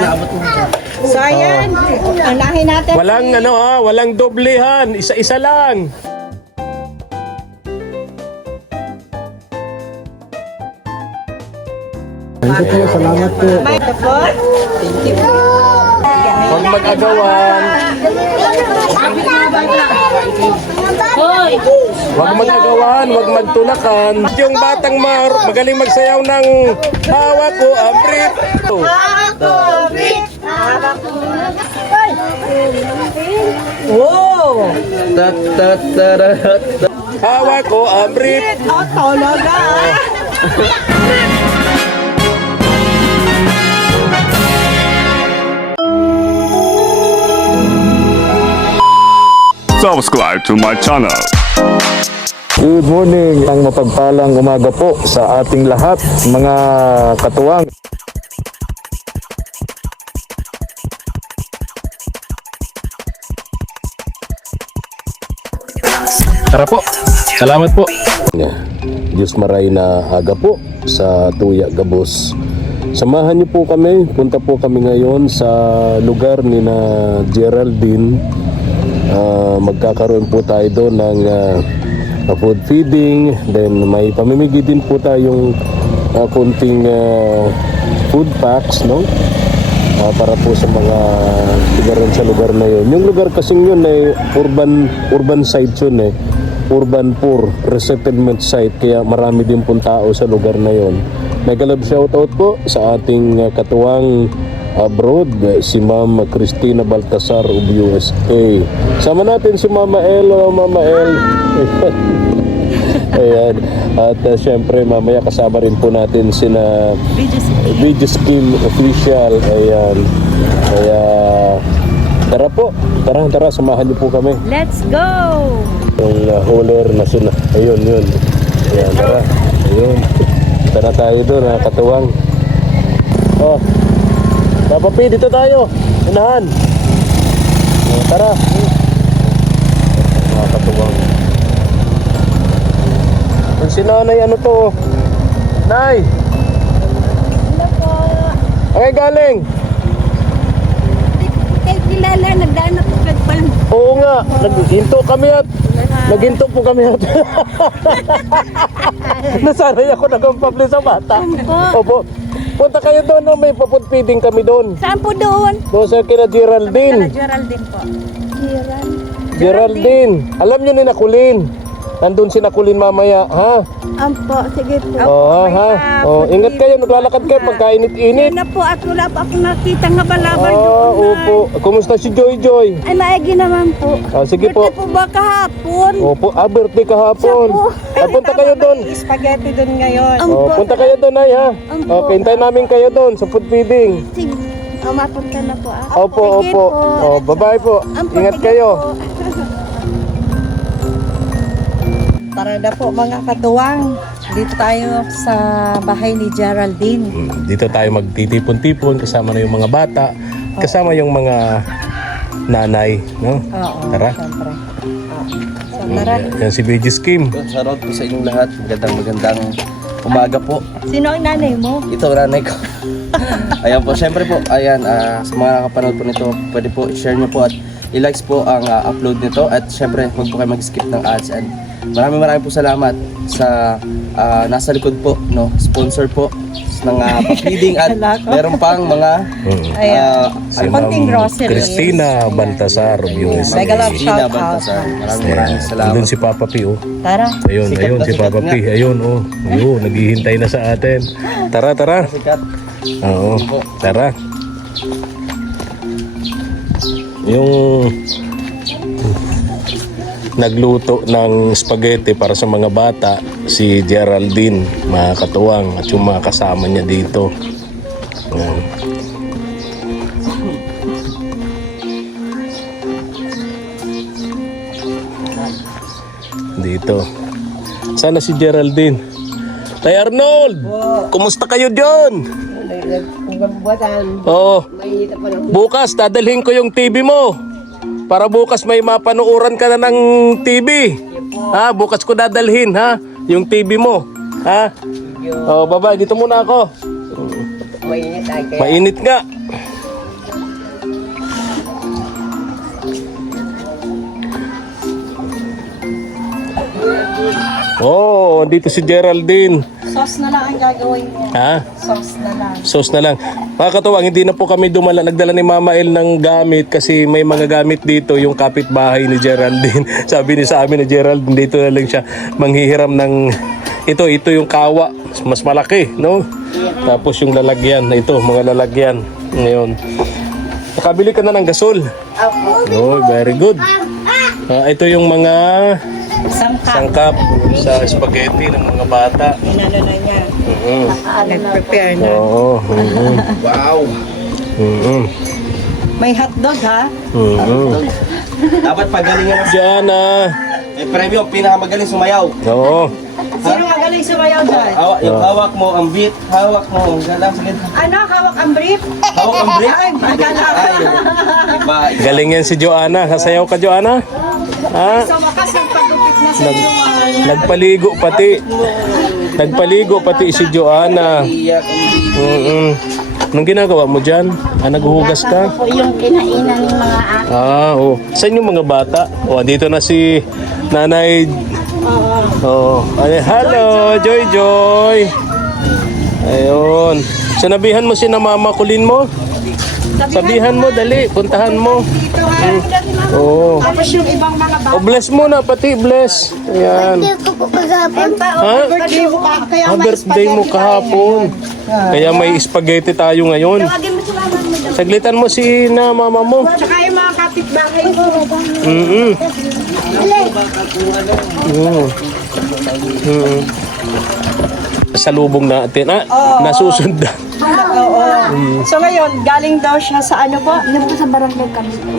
naabot mo siya. So ayan, unahin natin. Walang ano ha, walang doblehan. Isa-isa lang. Thank you po, salamat po. May po. Thank you. Huwag mag-agawan. Huwag mag-agawan, huwag magtulakan. Yung batang magaling magsayaw ng hawak ko, abrit. Wow! Hawak ko, abrit. Talaga. Subscribe to my channel. Good morning, ang mapagpalang umaga po sa ating lahat, mga katuwang. Tara po, salamat po. Diyos maray na aga po sa Tuya Gabos. Samahan niyo po kami, punta po kami ngayon sa lugar ni na Geraldine. Magkakaroon po tayo doon ng food feeding, then may pamimigay din po tayong kunting food packs, no? Para po sa mga tigaran sa lugar na yon. Yung lugar kasing yun ay urban site yun, urban poor resettlement site, kaya marami din pong tao sa lugar na yon. Megalab shoutout po sa ating katuwang abroad, si Ma'am Cristina Baltasar of USA. Sama natin si Mama El. Mama El. Ayan. At syempre mamaya kasama rin po natin sina Video Scheme Official. Ayan. Kaya tara po. Tara, samahan niyo po kami. Let's go! Yung hauler na suna. Ayun, yun. Ayan, tara. Ayun. Tara tayo doon, katuwang. Oh. Papi, dito tayo. Unahan. Tara. Mga katuwang. Kung si nanay, ano to? Nay! Hello po. Okay, galing. Kayo kilala, nagdaan ako kagpalm. Oo nga, naghinto kami at naghinto po kami at nasanay ako nagpampabli sa bata. Opo. Punta kayo doon, no? May food feeding kami doon. Saan po doon? Doon sa kina Geraldine. Geraldine po. Geraldine. Alam nyo ni Nakulin. Nandun si Nakulin mamaya, ha? Ampo, sige po. Oo, ha? Oh, ingat kayo, maglalakad kayo pagkainit-init. Yun na po at wala pa akong nakita nga balaban doon. Opo. Kumusta si Joy Joy? Ay, maigi naman po. Sige po. Birthday po ba kahapon? Opo, birthday kahapon. Siya po. Ay, punta kayo doon. Spaghetti doon ngayon. Oh, punta kayo doon, ay, ha? Ampo. Okay, hintayin namin kayo doon sa food feeding. Sige. Mapunta na po ah. Opo. Sige po. Oh, bye-bye po. Ampo, Ingat sige kayo. po. Tara na po mga katuwang. Dito tayo sa bahay ni Geraldine. Dito tayo magtitipon-tipon, kasama na yung mga bata, kasama yung mga nanay, no? Oo. Tara. Siyempre. So, tara. Yan si Video Scheme. Shoutout po sa inyong lahat. Magandang umaga po. Sino ang nanay mo? Ito, nanay ko. Ayan po, syempre po, ayan, sa mga nakapanood po nito, pwede po i-share nyo po at i-likes po ang upload nito. At syempre, huwag po kayo mag-skip ng ads. And maraming po salamat sa nasa likod po, no, sponsor po ng pa-feeding at meron pang mga Si konting Ma'am groceries. Cristina Baltasar of USA. Mega love Gina shout out. Baltasar. Maraming salamat. Doon si Papa P, oh. Tara. Ayun, Sikat ayun na si sikat Papa nga. P. Ayun, oh. Ayun, naghihintay na sa atin. Tara. Sikat. Oo, tara. Yung nagluto ng spaghetti para sa mga bata, si Geraldine, mga katuwang, at yung mga kasama niya dito. Ayan. Dito. Sana si Geraldine. Tay Arnold! Kumusta kayo dyan? Oo. Bukas, dadalhin ko yung TV mo. Para bukas may mapanuuran ka na ng TV. Ha, bukas ko dadalhin, ha? Yung TV mo. Ha? Oh, baba, dito muna ako. Mainit nga. Oh, dito si Geraldine. Sauce na lang ang gagawin niya. Ha? Sauce na lang. Sauce na lang. Mga katuwang, hindi na po kami nagdala ni Mama El ng gamit kasi may mga gamit dito yung kapitbahay ni Geraldine. Sabi ni sa amin ni Geraldine, dito na lang siya manghihiram ng ito yung kawa, mas malaki, no? Tapos yung lalagyan, ito, mga lalagyan. Ngayon, nakabili ka na ng gasol. Oh, very good. Ito yung mga sangkap sa spaghetti ng mga bata. Inano na niya. Mhm. Nag-prepare na. Oo. Wow! May hotdog ha? Dapat pagalingan na. Diana. May premyo, pinakamagaling sumayaw. Oo. Sino magaling sumayaw dyan? Yung hawak mo ang beat, hawak mo ang galaw. Sige. Ano? Hawak ang brief? Hawak ang beat. Ay, magala. Iba. Galing yan si Joanna. Sasayaw ka, Joanna? Ha? Sa wakas, nagpagupit na sa Nagpaligo pati. Nagpaligo pati si Joanna. Iyak ang beat. Anong ginagawa mo dyan? Naghuhugas ka? Po yung kinainan ng mga Oh. Saan yung mga bata? Oh, dito na si Nanay. Oh. Ay, hello, Joy Joy. Ayun. Sinabihan mo si na Mama Kulin mo? Sabihan mo, dali. Puntahan mo. Oh. Tapos yung ibang mga bata. Oh, bless mo na, pati bless. Ayan. ko po kagapon. Ha? Birthday mo ka. Kaya may Birthday mo spaghetti kahapon. Kaya may spaghetti tayo ngayon. Tawagin mo si mama mo daw. Saglitan mo si na mama mo. Tsaka yung mga kapitbahay ko. Salubong natin. Nasusundan. Oo. So ngayon, galing daw siya sa ano po? Doon po sa barangay kami po.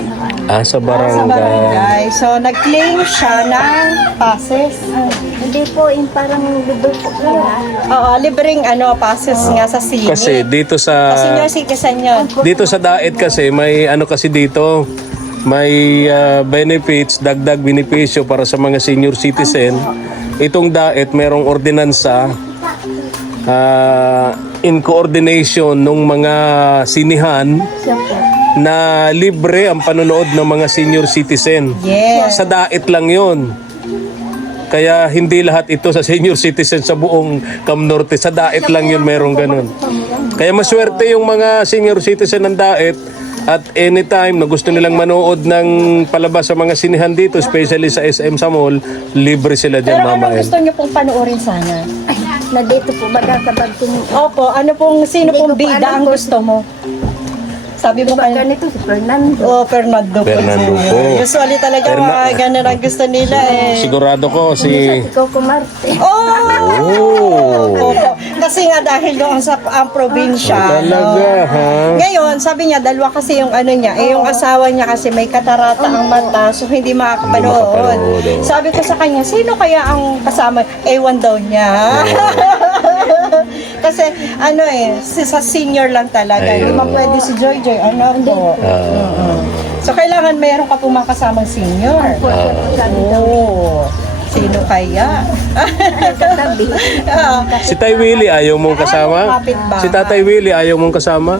Sa Sa barangay. barangay. So nag-claim siya ng passes. Hindi po, yung parang libre po sila. Oo, libreng passes nga sa sine. Kasi dito Sa sa senior citizen yun. Daet kasi may ano kasi dito. May benefits, dagdag benepisyo para sa mga senior citizen. Itong Daet merong ordinansa in coordination ng mga sinihan na libre ang panonood ng mga senior citizen. Yes. Sa Daet lang yon. Kaya hindi lahat ito sa senior citizen sa buong Cam Norte. Sa Daet lang yun merong ganun. Kaya maswerte yung mga senior citizen ng Daet at anytime na gusto nilang manood ng palabas sa mga sinihan dito, especially sa SM sa mall, libre sila dyan, Pero Mama anong El. gusto niyo pong panoorin sana? Ay, na dito po, magkakabag ko. Opo, sino Hindi pong ko po bida alam ang po. gusto mo? Sabi mo kanina. Ganito si Fernando. Fernando po. Fernando po. Usually talaga mga ganun ang gusto nila eh. Sigurado ko si... Coco Marte. Oh! Opo. Kasi nga dahil doon sa ang probinsya. Talaga, ha? Ngayon, sabi niya, dalawa kasi yung niya, yung asawa niya kasi may katarata ang mata, so hindi makakapanood. makapanood, oh. Sabi ko sa kanya, sino kaya ang kasama? Ewan daw niya. Kasi sa senior lang talaga. Hindi man pwede si Joy Joy. So kailangan mayroon ka po mga kasamang senior. Oo. Sino kaya? Katabi. Si Tay Willie ayaw mong kasama? Kapitbahay. Si Tatay Willie ayaw mong kasama?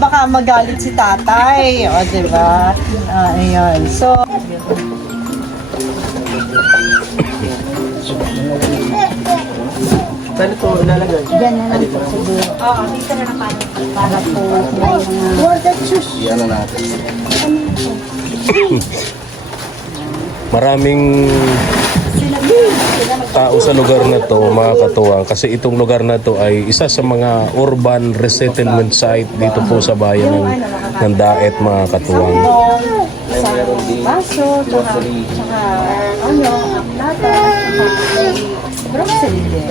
baka magalit si tatay. O, diba? Ayun. So, Saan ito ilalagay? Diyan na lang po siguro. oo, dito na naman. Para po may mga... Iyan na natin. Maraming tao sa lugar na to, mga katuwang, kasi itong lugar na to ay isa sa mga urban resettlement site dito po sa bayan ng Daet, mga katuwang. Sa baso, tsaka lata, grocery din.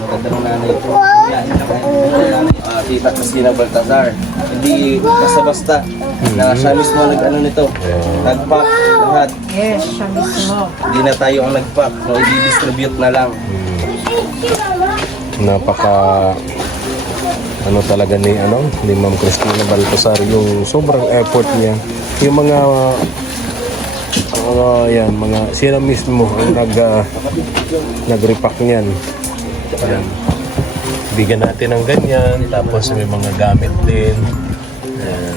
Maganda ng nanay ito. Tita Cristina Baltazar. Hindi basta-basta. Na siya mismo nito. Nag-pack lahat. Yes, siya mismo. Hindi na tayo ang nag-pack. No, i-distribute na lang. Napaka talaga ni Ma'am Cristina Baltasar, yung sobrang effort niya, yung mga sila mismo ang nag-repack niyan. Ayan. Bigyan natin ng ganyan, tapos may mga gamit din. Ayan.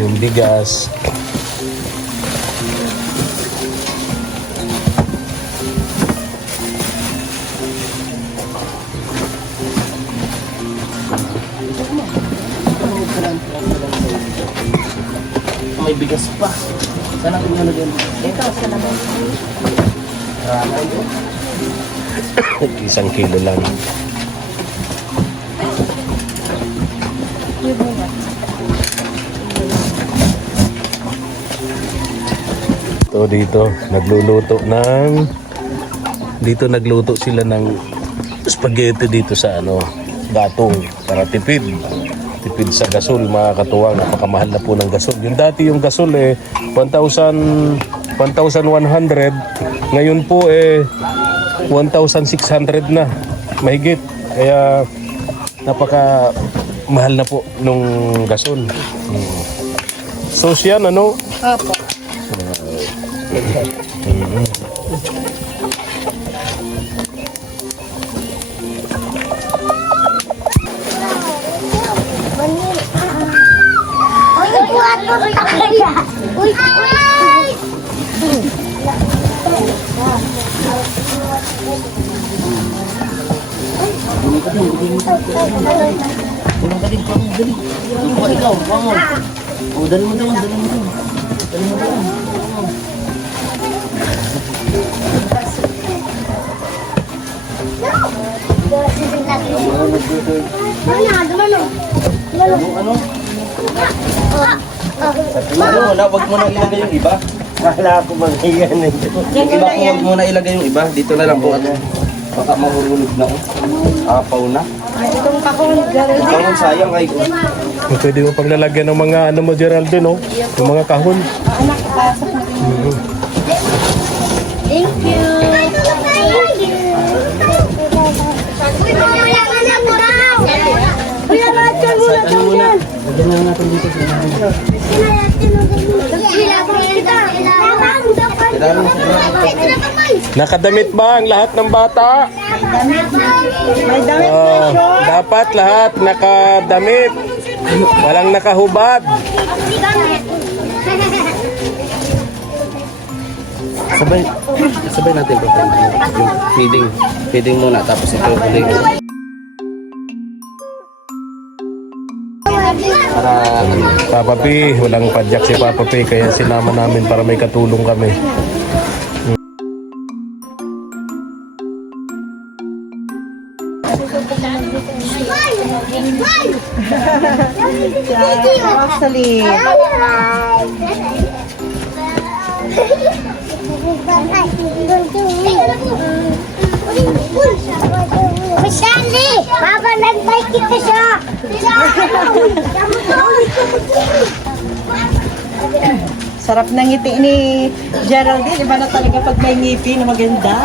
Yung bigas. May bigas pa. Saan ang inalagyan? Ito, sa naman. Isang kilo lang. Ito dito, nagluto sila ng spaghetti dito sa gatong para tipid sa gasol, mga katuwang. Napakamahal na po ng gasol. Yung dati yung gasol 1,100, ngayon po 1,600 na mahigit, kaya napaka mahal na po nung gasol. So yan Opo. Wag mo na ilagay yung iba. Kala ko maghiyan eh. Yung iba po, wag mo na ilagay yung iba. Dito na lang po. Baka mahulog na. Apaw na. Itong kahon, Geraldine. Kahon sayang ay. Pwede mo paglalagyan ng mga mo, Geraldine, yung mga kahon. Anak, pasok na. Thank you. Kuya, lahat yan muna daw yan. Lagyan na natin dito sa inahin. Nakadamit ba ang lahat ng bata? May damit na short. Dapat lahat nakadamit. Walang nakahubad. Sabay natin po. Yung feeding muna tapos ito huli. Para Papa P, walang padyak si Papa P, kaya sinama namin para may katulong kami. Rosalie. Miss Sandy! Baba, nag-bike kita siya! Sarap ng ngiti ni Geraldine. Iba na talaga pag may ngiti na maganda.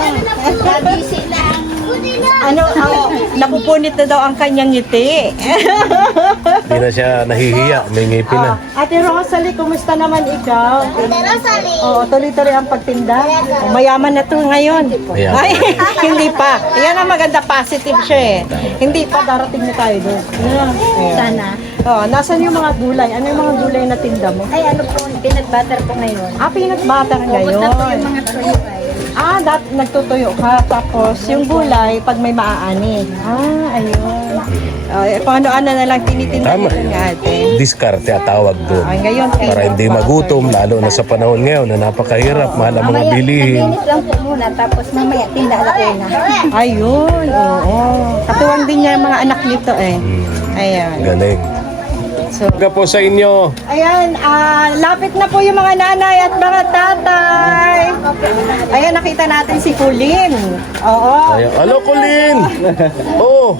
Napupunit na daw ang kanyang ngiti. Hindi na siya nahihiya, may ngipin na. Ate Rosalie, kumusta naman ikaw? Oo, tuloy-tuloy ang pagtinda. Mayaman na to ngayon. Mayaman. Ay, hindi pa. Yan ang maganda, positive siya eh. Hindi pa, darating na tayo doon. Sana. Oo, nasan yung mga gulay? Ano yung mga gulay na tinda mo? Ay, ano po, peanut butter po ngayon. Peanut butter ngayon. Ubus na po yung mga tuyo ay. Nagtutuyo ka. Tapos yung gulay, pag may maaani. Ayun. Kung ano-ano na lang tinitinda Tama. nito ni ate. Diskarte at tawag doon. Ngayon, Para hindi magutom, lalo na sa panahon ngayon na napakahirap, mahal ang mga bilihin. Maglinis lang po muna, tapos mamaya tinda na. Ayun, oo. Katuwang din niya yung mga anak nito eh. Ayan. Galing. So, Hanggang po sa inyo. ayan, lapit na po yung mga nanay at mga tatay. Ayan, nakita natin si Kulin. Oo. Ayan. Hello, Colin! Oh,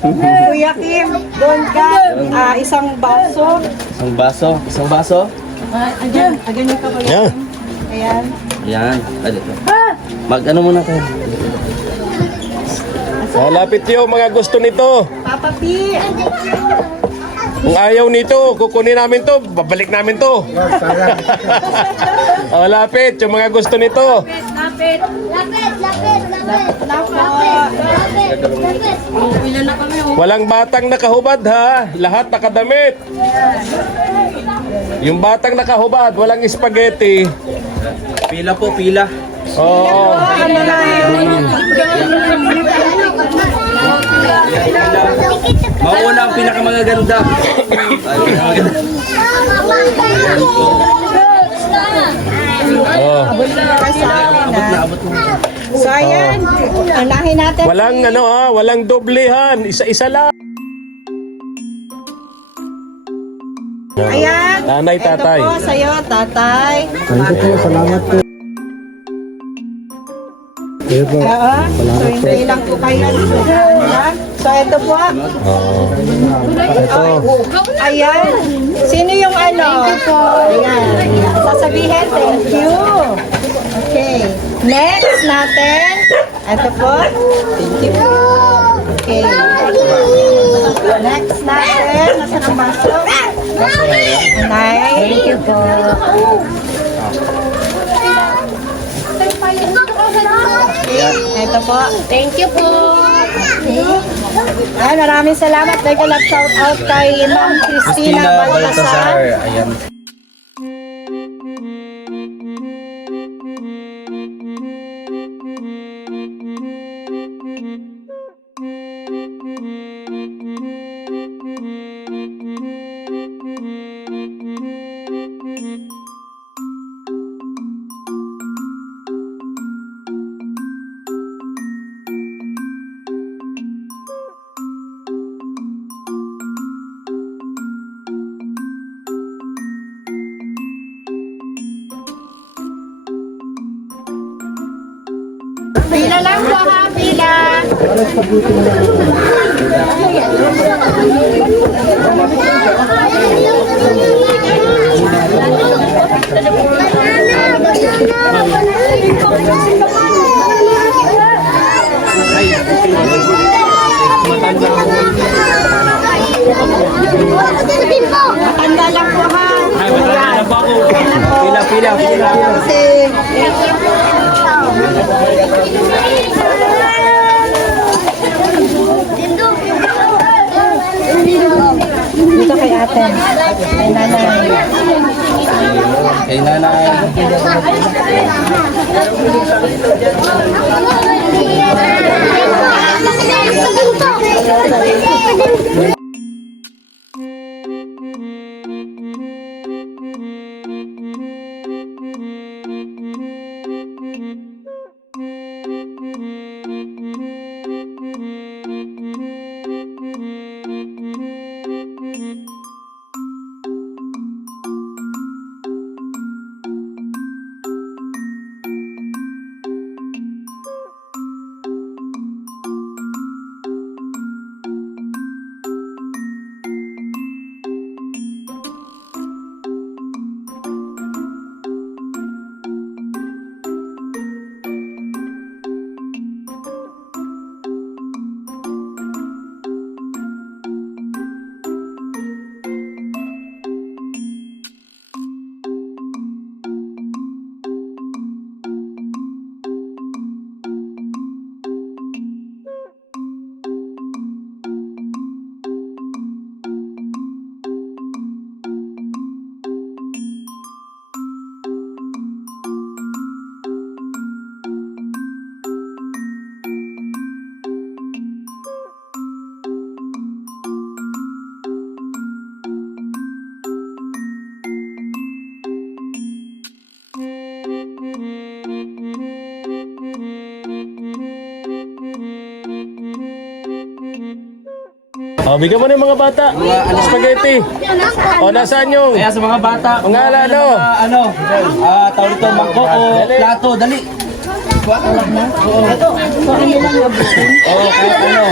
Kuya Kim, doon ka. Isang baso. Isang baso. Ayan yung ka kuya. yan. Ayan. Ayan. Dito. Mag-ano muna tayo. Malapit yun, mga gusto nito. Papa P. Kung ayaw nito, kukunin namin to, babalik namin to. Malapit, yung mga gusto nito. Lapit, lapit, lapit, lapit. Walang batang nakahubad ha. Lahat nakadamit. Yung batang nakahubad, walang spaghetti. Pila po, pila. Oo. Ano na Mauna ang pinakamagaganda. Ay, pinakamaganda. Oh. Abot na. So ayan, unahin natin. Walang ano ha, walang doblehan. Isa-isa lang. Ayan. Nanay, tatay. Ito po sa'yo, tatay. Oo. So, hindi lang po kayo. So, ito po. Ayan. Sino yung ano? Ayan. Sasabihin, thank you. Okay. Next natin. Ito po. Thank you po. Okay. Next natin. Nasaan ang baso? Nay. Thank you po. Ito po. Thank you po. Ay, maraming salamat. Nag-love shout out kay Ma'am Christina Baltasar. Ayan. Pila lang po ha, pila. Matanda lang po ha. Pila. Kasi, dito kay ate. Kay nanay. Kay nanay. Oh, bigyan mo na yung mga bata. Spaghetti. O, nasaan yung? Kaya sa mga bata, Mga ano? tawag ito, mangko o plato, dali. Kahit ano.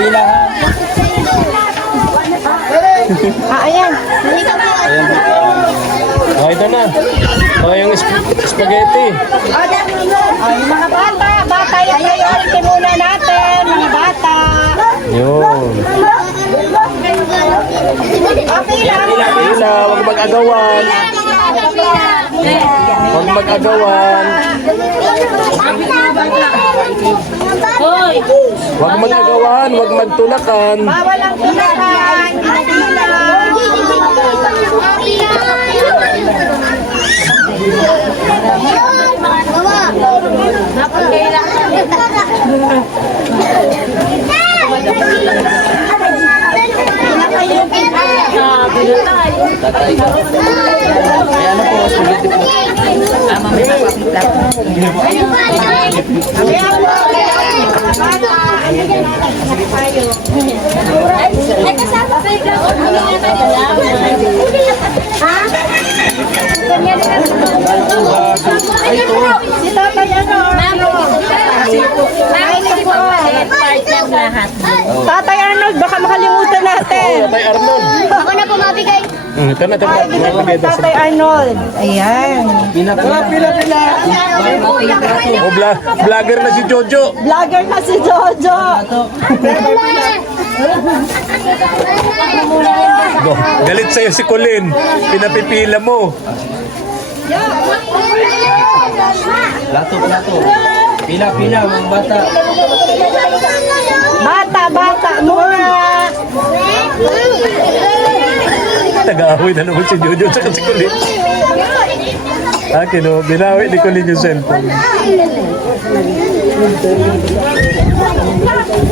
Pila ha. Ayan. Oh, ito na. O, yung spaghetti. Yung mga bata yung priority muna natin, mga bata. Yun. Okay lang. Pila, huwag mag-agawan. Huwag mag-agawan. Huwag mag-agawan, huwag magtulakan. Bawal ang tulakan. Tatay ka. May ano po, spaghetti po. Si Tatay Tatay Arnold, baka makalimutan natin. Tatay Arnold. Ako na pumabigay. Ito na, Tatay Arnold. Ayan. Pila. Oh, vlogger na si Jojo. Vlogger na si Jojo. Galit sa'yo si Colin. Pinapipila mo. Plato. Pila, mga bata. Bata muna. Nag-aaway na naman si Jojo at si Colin. Akin o, binawi ni Colin yung cellphone.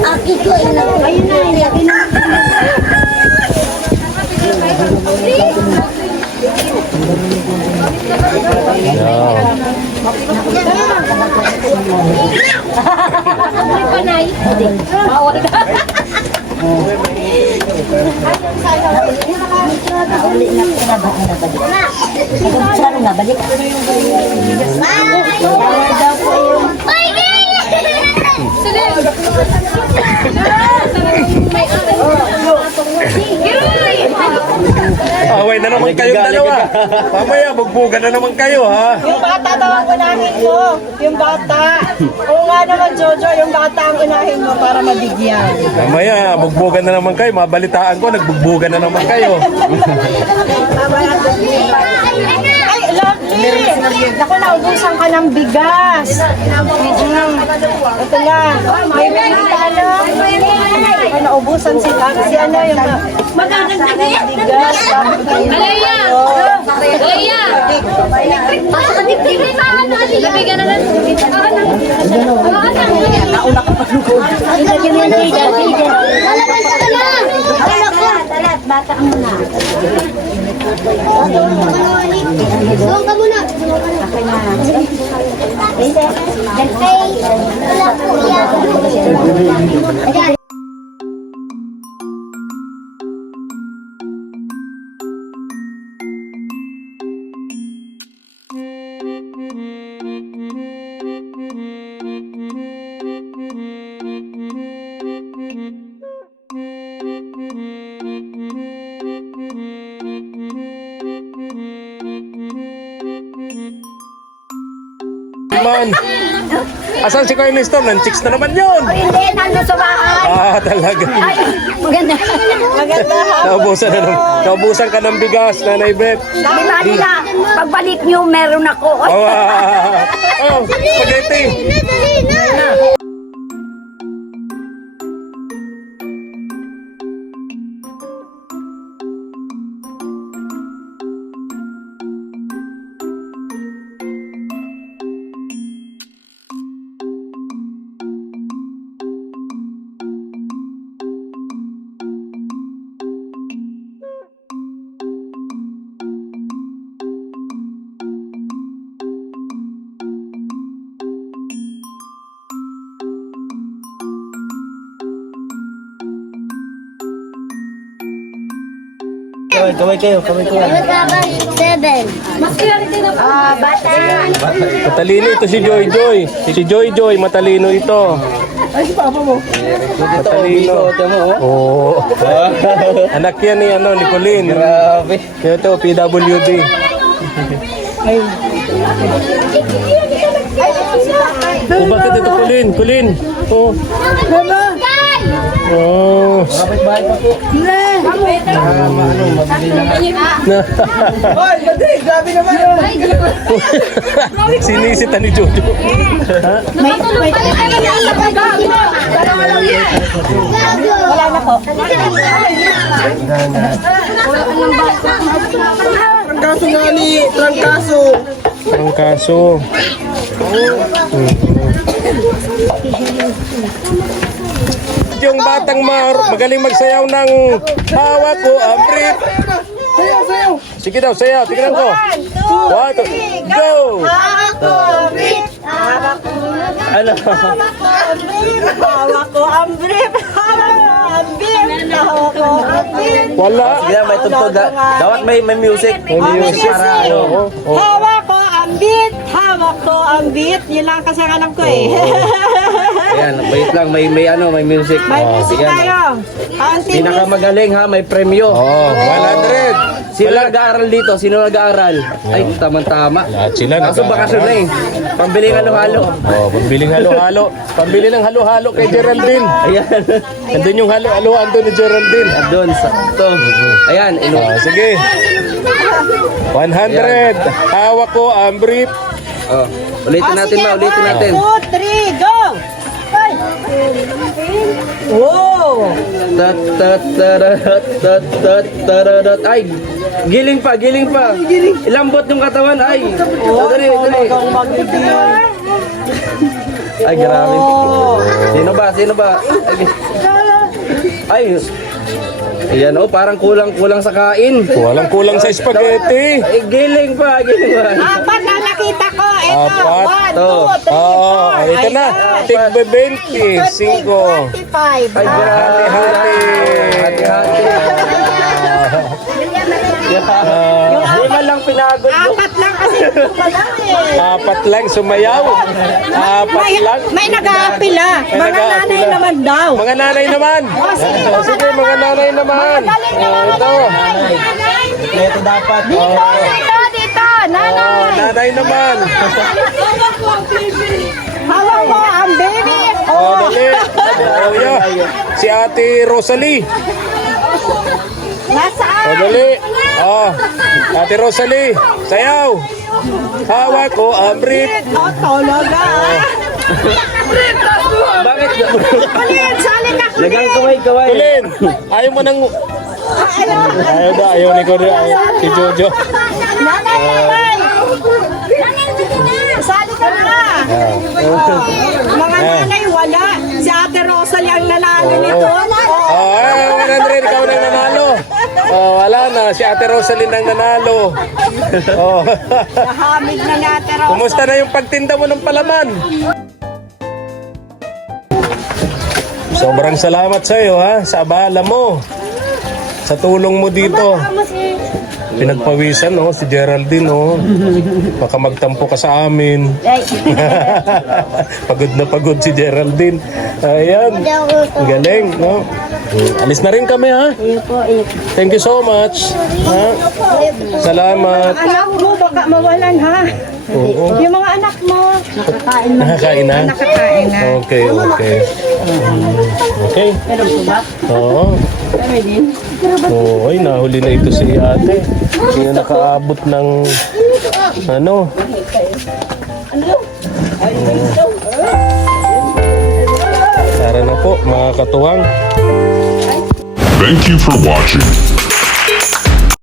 Aki ko ina. Ayun na. Away na naman kayong dalawa. Mamaya, bugbugan na naman kayo, ha? Yung bata daw ang unahin mo. Yung bata. Oo nga naman, Jojo, yung bata ang unahin mo para mabigyan. Mamaya, bugbugan na naman kayo. Mabalitaan ko, nagbugbugan na naman kayo. Ay, lovely! Naku, naubusan ka ng bigas. Ito na. May talo. Ay, naubusan si ano yung bigas. Alaya! Alaya! Pasakadikdik na yung ano. Nabigyan na lang. Nauna ka pa lukod. Lalaban ka na! Talat, bata ka muna. Doon ka muna. Ako na. Dagpay. Wala po yan. Man, asan si Kuya Nestor? Nan-chicks na naman yun. Hindi, nandun sa bahay. Ah, talaga. Ay, maganda. Maganda ha. Naubusan ka ng bigas, Nanay Beth. Sabi ba nila, pagbalik niyo, meron ako. Oh, spaghetti. Kamay kayo. Seven. Bata. Matalino ito si Joy Joy. Si Joy Joy, matalino ito. Matalino. Oo. Anak yan ni, ni Colin. Grabe. Ito, PWD. Oh, bakit ito, Colin? Colin. Oh. Oh. Kapit bahay pa po. Hoy, Madrid, grabe naman. Sinisita ni Jojo. Nakatulog pa rin kayo sa baba. Wala na po. Trangkaso nga ni, trangkaso. Ang kaso. Yung batang magaling magsayaw ng hawak ko, brief. Sige daw, sayaw. Tignan ko. 1, 2, go! Ano? Hawak ko ang brief. Hawak ko ang brief. Wala. Sige, may tugtog. Dapat may music. May music. Para ano. Hawak ko ang beat. Hawak ko ang beat. Yun lang kasi ang alam ko eh. Ayan, wait lang. May music. May music Sige, tayo. Counting pinakamagaling ha, may premyo. Oh, 100. Sino nag-aaral dito? Sino nag-aaral? Ay, tamang-tama. Lahat sila Kaso bakasyon na eh. Pambili ng halo-halo. Oh, pambiling halo-halo. Pambili ng halo-halo kay Geraldine. Ayan. Nandun yung halo-haloan doon ni Geraldine. Doon, sakto. Ayan, Oh, sige. 100. Hawak ko ang brief. Oh, ulitin natin ma, ulitin natin. 1, 2, 3, go! Wow! Tat tat tararat tat tat tararat. Ay, giling pa, giling pa. Ilambot yung katawan. Ay, dali, dali. Ay, grabe. Sino ba? Sino ba? Ay, ayan oh, parang kulang-kulang sa kain. Walang kulang sa spaghetti. Ay, giling pa, giling pa. Apat na nakita ko. Ito, Apat. 1, 2, 3, 4. Oh, ito na. Tigbe 20. 5. 25. Ay, grabe. Hati-hati. Hati-hati. Lima lang pinagod mo. Apat lang kasi wala eh. Apat lang sumayaw. Apat lang. May nag-aapila. May Mga nag-aapila. nanay naman daw. Mga nanay naman. Oh, sige, mga nanay naman. Ito. Ito dapat. Dito, dito. Nanay. Oh, nanay naman. Hawak ko ang baby. Oh, dali. Oh, yeah. Si Ate Rosalie. Nasaan? Oh, dali. Oh, Ate Rosalie. Sayaw. Hawak ko ang brief. Oh, talaga. Bakit? Ulit, sali ka. Lagang kaway-kaway. Kulin. Ayaw mo nang... Ayaw daw. Ayaw ni Korea. Si Jojo. Nanay, nanay. Sali ka na. Mga nanay, wala. Si Ate Rosalie ang nanalo nito. Oh, ay, 100. Ikaw nang nanalo. Oh, wala na. Si Ate Rosalie nang nanalo. Oh. Nahamig na ni Ate Rosalie. Kumusta na yung pagtinda mo ng palaman? Sobrang salamat sa iyo ha, sa abala mo. Sa tulong mo dito. Pinagpawisan no, si Geraldine no. Baka magtampo ka sa amin. Pagod na pagod si Geraldine. Ayan. Ang galing no. Alis na rin kami ha. Thank you so much. Ha? Salamat. Anak mo, baka mawalan ha. Oo. Yung mga anak mo. Nakakain na? Nakakain na. Okay, okay. Okay. Oo. Oo, ay nahuli na ito si ate. Hindi na nakaabot ng ano. Tara na po mga katuwang. Thank you for watching.